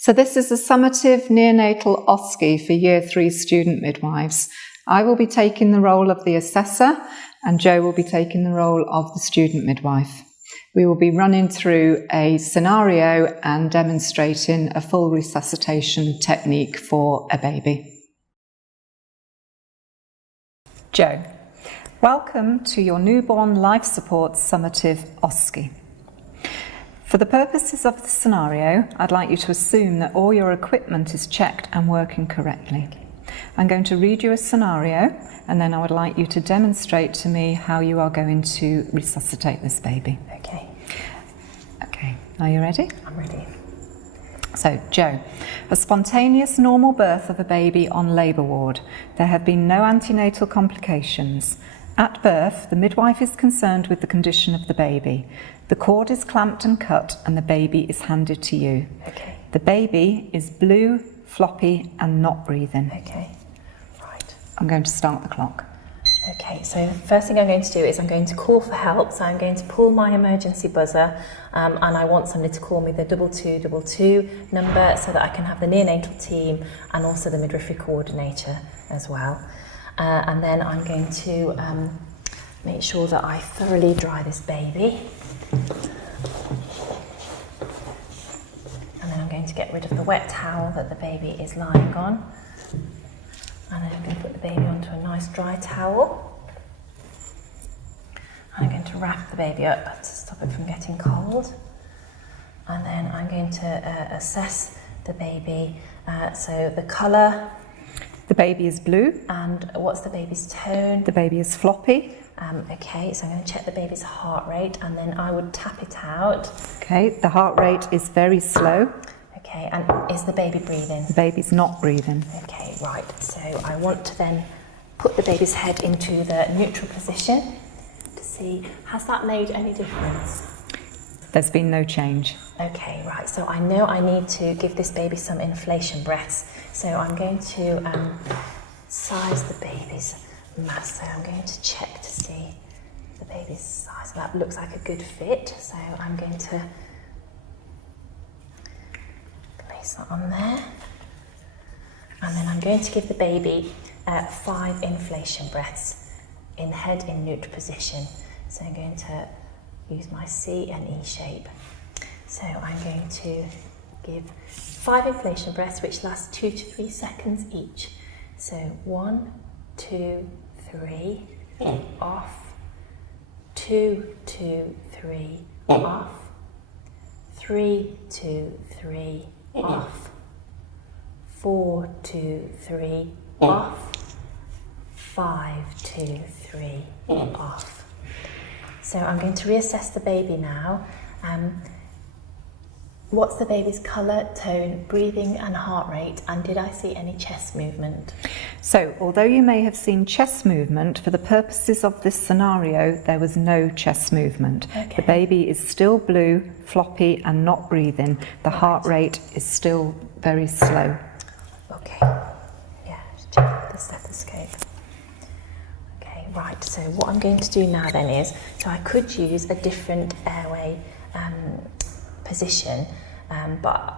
So this is a summative neonatal OSCE for Year 3 student midwives. I will be taking the role of the assessor and Jo will be taking the role of the student midwife. We will be running through a scenario and demonstrating a full resuscitation technique for a baby. Jo, welcome to your newborn life support summative OSCE. For the purposes of the scenario, I'd like you to assume that all your equipment is checked and working correctly. I'm going to read you a scenario and then I would like you to demonstrate to me how you are going to resuscitate this baby. Okay, are you ready? I'm ready. So, Jo, a spontaneous normal birth of a baby on labour ward. There have been no antenatal complications. At birth, the midwife is concerned with the condition of the baby. The cord is clamped and cut and the baby is handed to you. Okay. The baby is blue, floppy and not breathing. Okay, right. I'm going to start the clock. Okay, so the first thing I'm going to do is I'm going to call for help. So I'm going to pull my emergency buzzer and I want somebody to call me the 2222 number so that I can have the neonatal team and also the midwifery coordinator as well. And then I'm going to make sure that I thoroughly dry this baby. And then I'm going to get rid of the wet towel that the baby is lying on. And then I'm going to put the baby onto a nice dry towel. And I'm going to wrap the baby up to stop it from getting cold. And then I'm going to assess the baby. So the colour. The baby is blue. And what's the baby's tone? The baby is floppy. Okay, so I'm going to check the baby's heart rate and then I would tap it out. Okay, the heart rate is very slow. Okay, and is the baby breathing? The baby's not breathing. Okay, right, so I want to then put the baby's head into the neutral position to see, has that made any difference? There's been no change. Okay, right, so I know I need to give this baby some inflation breaths. So I'm going to size the baby's mass. So I'm going to check to see the baby's size. That looks like a good fit. So I'm going to place that on there. And then I'm going to give the baby 5 inflation breaths in head in neutral position. So I'm going to use my C and E shape. So I'm going to give 5 inflation breaths which last 2 to 3 seconds each. So 1, 2, 3, off, 2, 2, 3, off, 3, 2, 3, off, 4, 2, 3, off, 5, 2, 3, off. So I'm going to reassess the baby now. What's the baby's colour, tone, breathing and heart rate, and did I see any chest movement? So, although you may have seen chest movement, for the purposes of this scenario, there was no chest movement. Okay. The baby is still blue, floppy and not breathing. The heart rate is still very slow. Okay, yeah, just check the stethoscope. Okay, right, so what I'm going to do now then is, so I could use a different airway position, but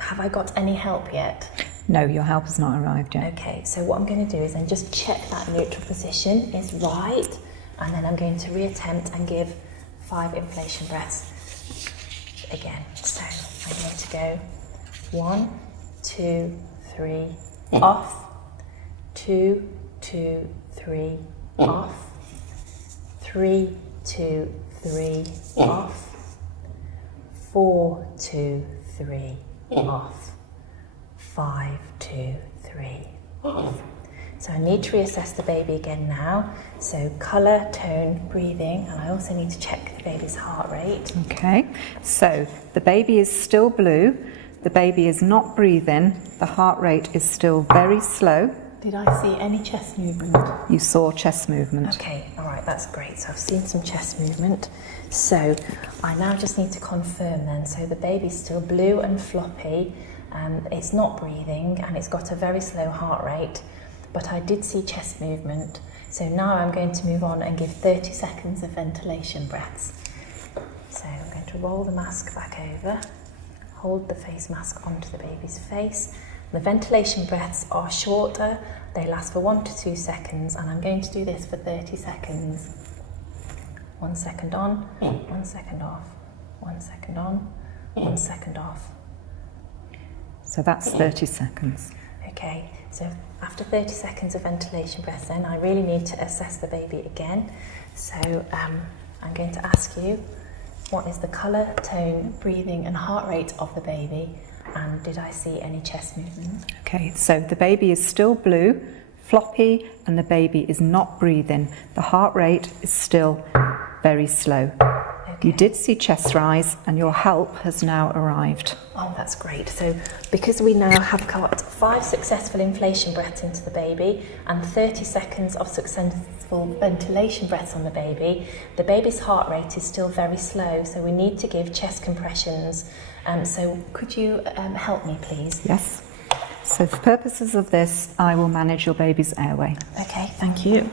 have I got any help yet? No, your help has not arrived yet. Okay, so what I'm going to do is then just check that neutral position is right, and then I'm going to reattempt and give 5 inflation breaths again. So I'm going to go 1, 2, 3, off, 2, 2, 3, off, 3, 2, 3, off, 4, 2, 3, off, 5, 2, 3, off. So I need to reassess the baby again now. So colour, tone, breathing, and I also need to check the baby's heart rate. Okay, so the baby is still blue, the baby is not breathing, the heart rate is still very slow. Did I see any chest movement? You saw chest movement. Okay, all right, that's great. So I've seen some chest movement. So I now just need to confirm then. So the baby's still blue and floppy, it's not breathing, and it's got a very slow heart rate, but I did see chest movement. So now I'm going to move on and give 30 seconds of ventilation breaths. So I'm going to roll the mask back over, hold the face mask onto the baby's face. The ventilation breaths are shorter, they last for 1 to 2 seconds, and I'm going to do this for 30 seconds. 1 second on, 1 second off, 1 second on, 1 second off. So that's 30 seconds. Okay, so after 30 seconds of ventilation breaths then, I really need to assess the baby again. So I'm going to ask you, what is the colour, tone, breathing and heart rate of the baby? And did I see any chest movement? Okay, so the baby is still blue, floppy, and the baby is not breathing. The heart rate is still very slow. Okay. You did see chest rise, and your help has now arrived. Oh, that's great. So because we now have got 5 successful inflation breaths into the baby and 30 seconds of successful ventilation breaths on the baby's heart rate is still very slow, so we need to give chest compressions. So could you help me, please? Yes. So for purposes of this, I will manage your baby's airway. Okay, thank you.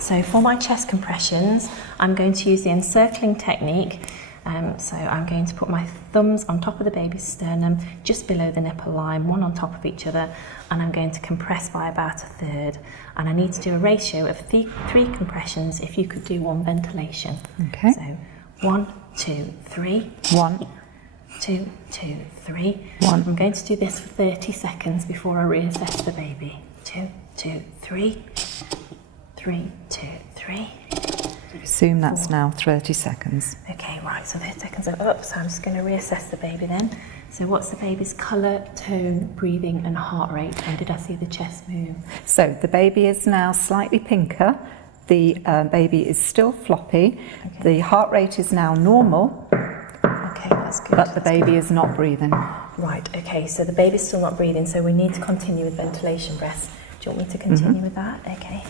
So for my chest compressions, I'm going to use the encircling technique. So I'm going to put my thumbs on top of the baby's sternum, just below the nipple line, one on top of each other, and I'm going to compress by about 1/3. And I need to do a ratio of 3 compressions if you could do 1 ventilation. Okay. So 1, 2, 3. 1, 2, 2, 3. 1. I'm going to do this for 30 seconds before I reassess the baby. 2, 2, 3. 3, 2, 3. Assume that's now 30 seconds. Okay, right, so 30 seconds are up, so I'm just going to reassess the baby then. So what's the baby's colour, tone, breathing and heart rate? And did I see the chest move? So the baby is now slightly pinker. The baby is still floppy. Okay. The heart rate is now normal. Okay, that's good. But the baby is not breathing. Right, okay, so the baby's still not breathing, so we need to continue with ventilation breaths. Do you want me to continue with that? Okay.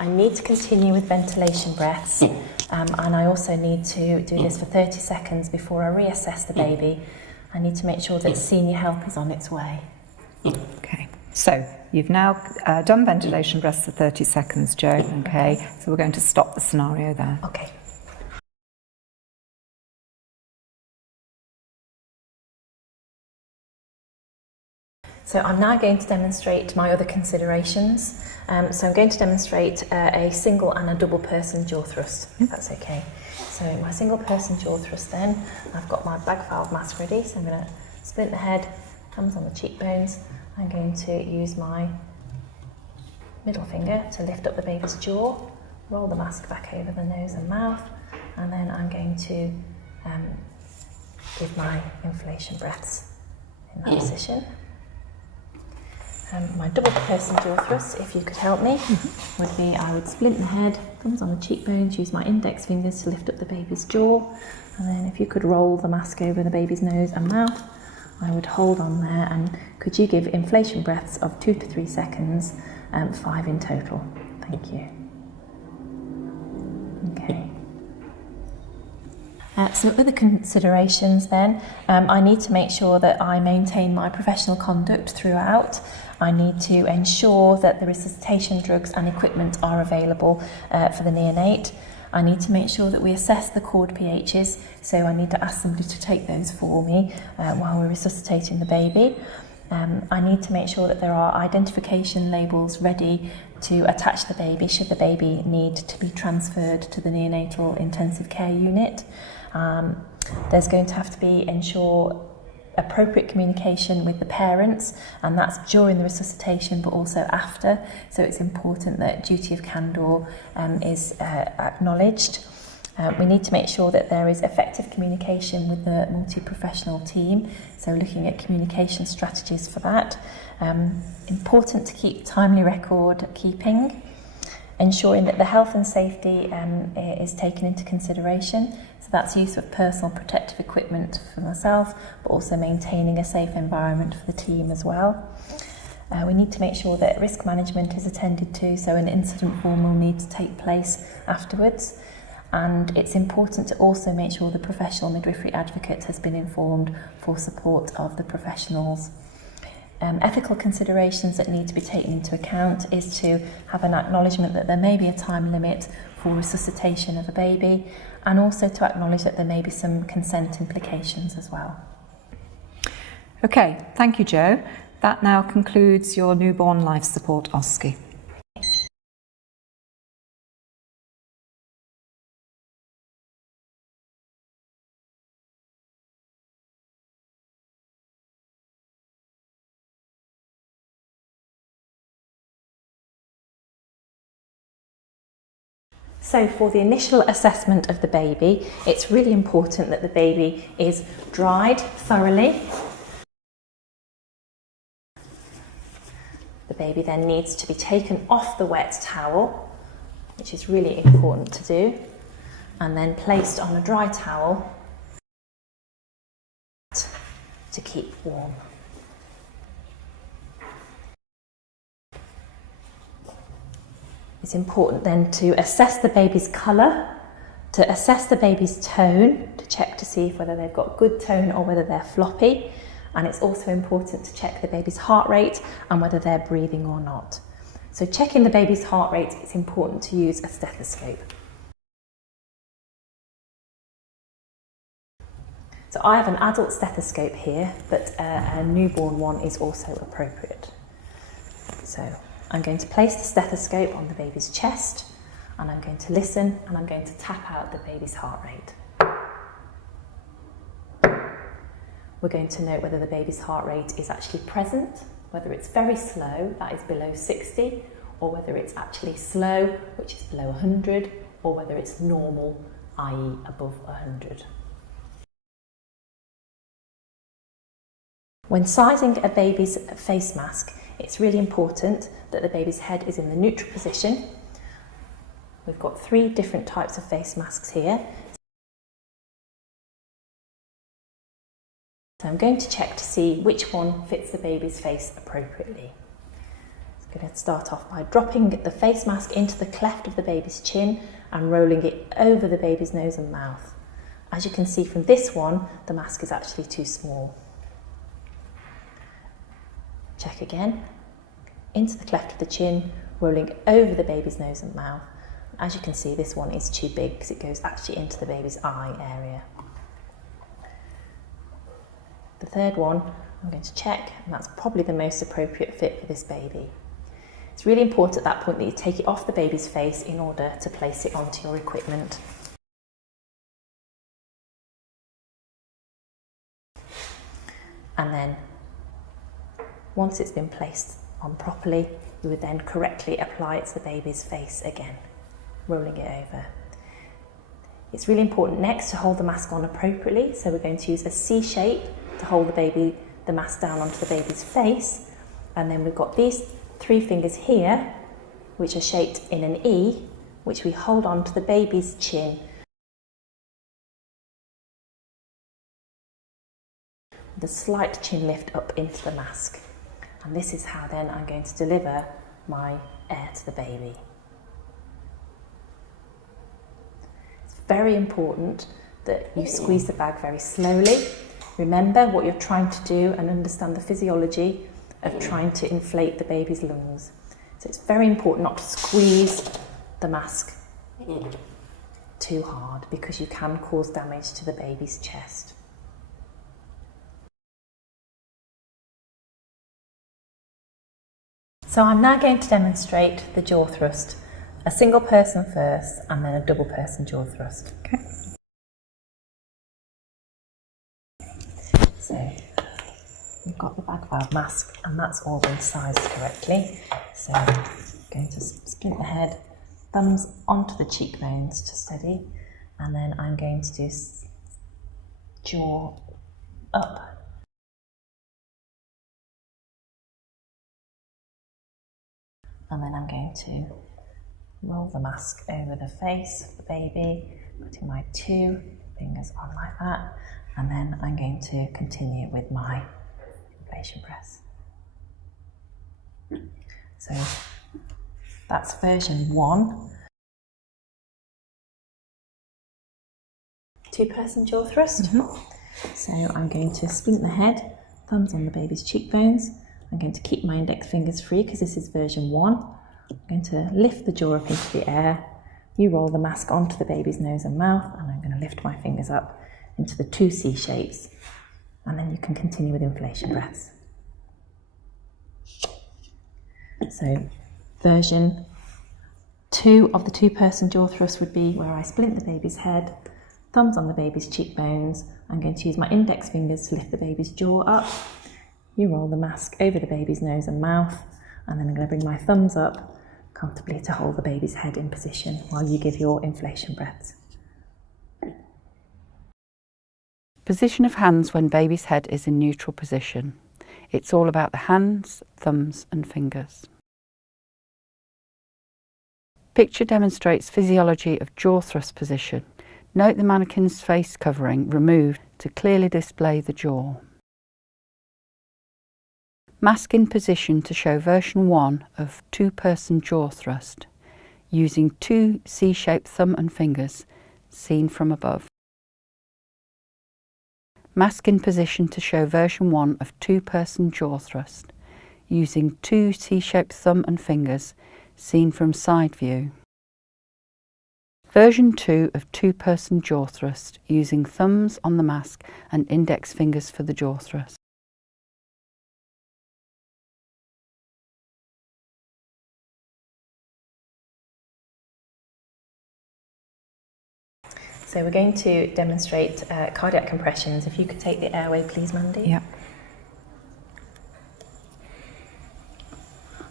I need to continue with ventilation breaths, and I also need to do this for 30 seconds before I reassess the baby. I need to make sure that senior help is on its way. Okay, so you've now done ventilation breaths for 30 seconds, Joe. Okay, so we're going to stop the scenario there. Okay. So I'm now going to demonstrate my other considerations. So I'm going to demonstrate a single and a double person jaw thrust, if that's okay. So my single person jaw thrust then, I've got my bag valve mask ready, so I'm going to splint the head, thumbs on the cheekbones. I'm going to use my middle finger to lift up the baby's jaw, roll the mask back over the nose and mouth, and then I'm going to give my inflation breaths in that position. My double person jaw thrust, if you could help me, would be I would splint the head, thumbs on the cheekbones, use my index fingers to lift up the baby's jaw, and then if you could roll the mask over the baby's nose and mouth, I would hold on there, and could you give inflation breaths of 2 to 3 seconds, 5 in total. Thank you. Okay. So other considerations then, I need to make sure that I maintain my professional conduct throughout. I need to ensure that the resuscitation drugs and equipment are available for the neonate. I need to make sure that we assess the cord pHs, so I need to ask somebody to take those for me while we're resuscitating the baby. I need to make sure that there are identification labels ready to attach the baby should the baby need to be transferred to the neonatal intensive care unit. There's going to have to be ensure appropriate communication with the parents, and that's during the resuscitation but also after, so it's important that duty of candour is acknowledged. We need to make sure that there is effective communication with the multi-professional team, so looking at communication strategies for that. Important to keep timely record keeping, ensuring that the health and safety is taken into consideration. So that's use of personal protective equipment for myself, but also maintaining a safe environment for the team as well. We need to make sure that risk management is attended to, so an incident form will need to take place afterwards. And it's important to also make sure the professional midwifery advocate has been informed for support of the professionals. Ethical considerations that need to be taken into account is to have an acknowledgement that there may be a time limit for resuscitation of a baby, and also to acknowledge that there may be some consent implications as well. Okay, thank you, Jo. That now concludes your newborn life support OSCE. So for the initial assessment of the baby, it's really important that the baby is dried thoroughly. The baby then needs to be taken off the wet towel, which is really important to do, and then placed on a dry towel to keep warm. It's important then to assess the baby's colour, to assess the baby's tone, to check to see whether they've got good tone or whether they're floppy. And it's also important to check the baby's heart rate and whether they're breathing or not. So checking the baby's heart rate, it's important to use a stethoscope. So I have an adult stethoscope here, but a newborn one is also appropriate. So I'm going to place the stethoscope on the baby's chest, and I'm going to listen, and I'm going to tap out the baby's heart rate. We're going to note whether the baby's heart rate is actually present, whether it's very slow, that is below 60, or whether it's actually slow, which is below 100, or whether it's normal, i.e. above 100. When sizing a baby's face mask, it's really important that the baby's head is in the neutral position. We've got 3 different types of face masks here. So I'm going to check to see which one fits the baby's face appropriately. I'm going to start off by dropping the face mask into the cleft of the baby's chin and rolling it over the baby's nose and mouth. As you can see from this one, the mask is actually too small. Check again, into the cleft of the chin, rolling over the baby's nose and mouth. As you can see, this one is too big because it goes actually into the baby's eye area. The third one I'm going to check, and that's probably the most appropriate fit for this baby. It's really important at that point that you take it off the baby's face in order to place it onto your equipment. And then once it's been placed on properly, we would then correctly apply it to the baby's face again, rolling it over. It's really important next to hold the mask on appropriately, so we're going to use a C shape to hold the mask down onto the baby's face, and then we've got these 3 fingers here, which are shaped in an E, which we hold on to the baby's chin. With a slight chin lift up into the mask. And this is how then I'm going to deliver my air to the baby. It's very important that you squeeze the bag very slowly. Remember what you're trying to do and understand the physiology of trying to inflate the baby's lungs. So it's very important not to squeeze the mask too hard because you can cause damage to the baby's chest. So I'm now going to demonstrate the jaw thrust, a single person first and then a double person jaw thrust. Okay. So we've got the bag valve mask and that's all been sized correctly. So I'm going to splint the head, thumbs onto the cheekbones to steady, and then I'm going to do jaw up. And then I'm going to roll the mask over the face of the baby, putting my 2 fingers on like that, and then I'm going to continue with my inflation press. So that's version 1. 2-person jaw thrust. So I'm going to splint the head, thumbs on the baby's cheekbones. I'm going to keep my index fingers free because this is version 1. I'm going to lift the jaw up into the air. You roll the mask onto the baby's nose and mouth, and I'm going to lift my fingers up into the 2 C shapes. And then you can continue with inflation breaths. So version 2 of the 2-person jaw thrust would be where I splint the baby's head, thumbs on the baby's cheekbones. I'm going to use my index fingers to lift the baby's jaw up. You roll the mask over the baby's nose and mouth, and then I'm going to bring my thumbs up comfortably to hold the baby's head in position while you give your inflation breaths. Position of hands when baby's head is in neutral position. It's all about the hands, thumbs and fingers. Picture demonstrates physiology of jaw thrust position. Note the mannequin's face covering removed to clearly display the jaw. Mask in position to show version 1 of 2-person jaw thrust, using 2 C-shaped thumb and fingers seen from above. Mask in position to show version 1 of 2-person jaw thrust, using 2 C-shaped thumb and fingers seen from side view. Version 2 of 2-person jaw thrust, using thumbs on the mask and index fingers for the jaw thrust. So we're going to demonstrate cardiac compressions. If you could take the airway, please, Mandy. Yeah.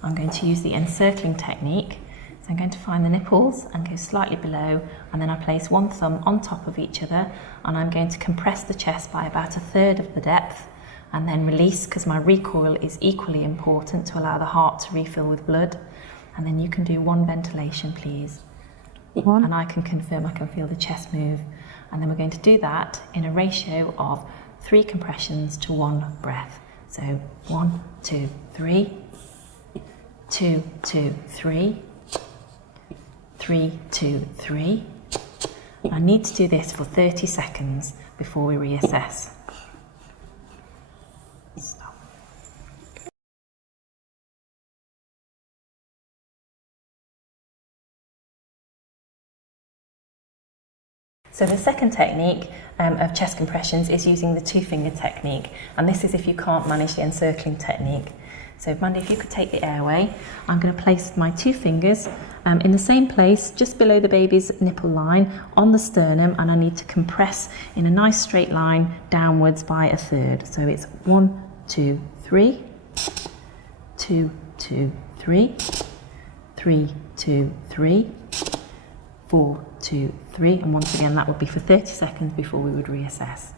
I'm going to use the encircling technique. So I'm going to find the nipples and go slightly below, and then I place one thumb on top of each other, and I'm going to compress the chest by about 1/3 of the depth, and then release because my recoil is equally important to allow the heart to refill with blood. And then you can do 1 ventilation, please. 1. And I can confirm I can feel the chest move. And then we're going to do that in a ratio of 3 compressions to 1 breath. So 1, 2, 3, 2, 2, 3, 3, 2, 3. I need to do this for 30 seconds before we reassess. Stop. So the second technique of chest compressions is using the 2-finger technique, and this is if you can't manage the encircling technique. So Mandy, if you could take the airway, I'm going to place my 2 fingers in the same place just below the baby's nipple line on the sternum, and I need to compress in a nice straight line downwards by 1/3. So it's 1, 2, 3, 2, 2, 3, 3, 2, 3, 4, 2, 3, and once again that would be for 30 seconds before we would reassess.